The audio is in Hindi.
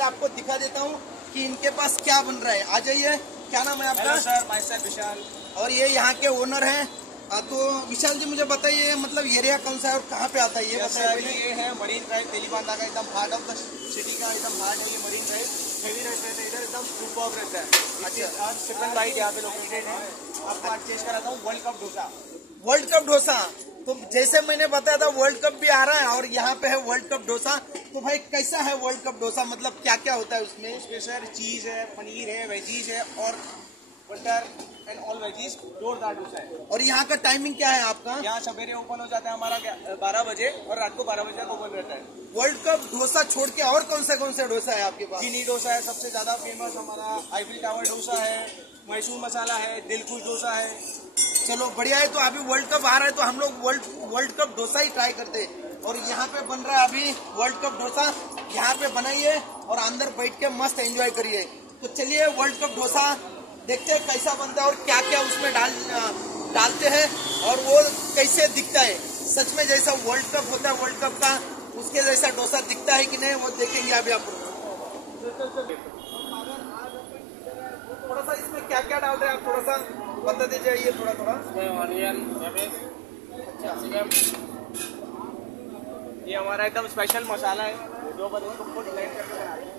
पहले आपको दिखा देता हूँ कि इनके पास क्या बन रहा है। आ जाइए, क्या नाम है आपका? हेलो सर, माय सेल्फ विशाल। और ये यहाँ के ओनर हैं। तो विशाल जी मुझे बताइए, मतलब एरिया कौन सा है और कहाँ पे आता है ये बताइए। ये है मरीन ड्राइव, तेलीबांधा का एकदम हार्ट ऑफ द सिटी का एकदम हार्ट है ये मरीन ड्राइव। हेवी रहता है इधर, एकदम सुपर्ब रहता है। अच्छा, आज चिकन बाइट यहाँ पे लोकेटेड है। आपको आज टेस्ट कराता हूँ world cup dosa. World cup dosa, तो जैसे मैंने बताया था वर्ल्ड कप भी आ रहा है और यहाँ पे है वर्ल्ड कप डोसा। तो भाई कैसा है वर्ल्ड कप डोसा, मतलब क्या क्या होता है उसमें? उसमें सर चीज है, पनीर है, वेजीज है और बटर एंड ऑल वेजीज, जोरदार डोसा है। और यहाँ का टाइमिंग क्या है आपका? यहाँ सवेरे ओपन हो जाता है हमारा 12 बजे और रात को 12 बजे तक ओपन रहता है। वर्ल्ड कप डोसा छोड़ के और कौन से डोसा है आपके पास? चीनी डोसा है सबसे ज्यादा फेमस हमारा, आईफिल टावर डोसा है, मैसूर मसाला है, दिलखुश डोसा है। चलो बढ़िया है। तो अभी वर्ल्ड कप आ रहा है तो हम लोग वर्ल्ड कप डोसा ही ट्राई करते हैं। और यहाँ पे बन रहा है अभी वर्ल्ड कप डोसा, यहाँ पे बनाइए और अंदर बैठ के मस्त एंजॉय करिए। तो चलिए वर्ल्ड कप डोसा देखते हैं कैसा बनता है और क्या क्या उसमें डालते हैं और वो कैसे दिखता है। सच में जैसा वर्ल्ड कप होता है वर्ल्ड कप का, उसके जैसा डोसा दिखता है कि नहीं वो देखेंगे अभी आप। थोड़ा सा इसमें क्या क्या डाल रहे हैं आप थोड़ा सा बता दीजिए, ये थोड़ा थोड़ा। ऑनियन, ये हमारा एकदम स्पेशल मसाला है जो बस इसको ब्लेंड करके बनाते हैं।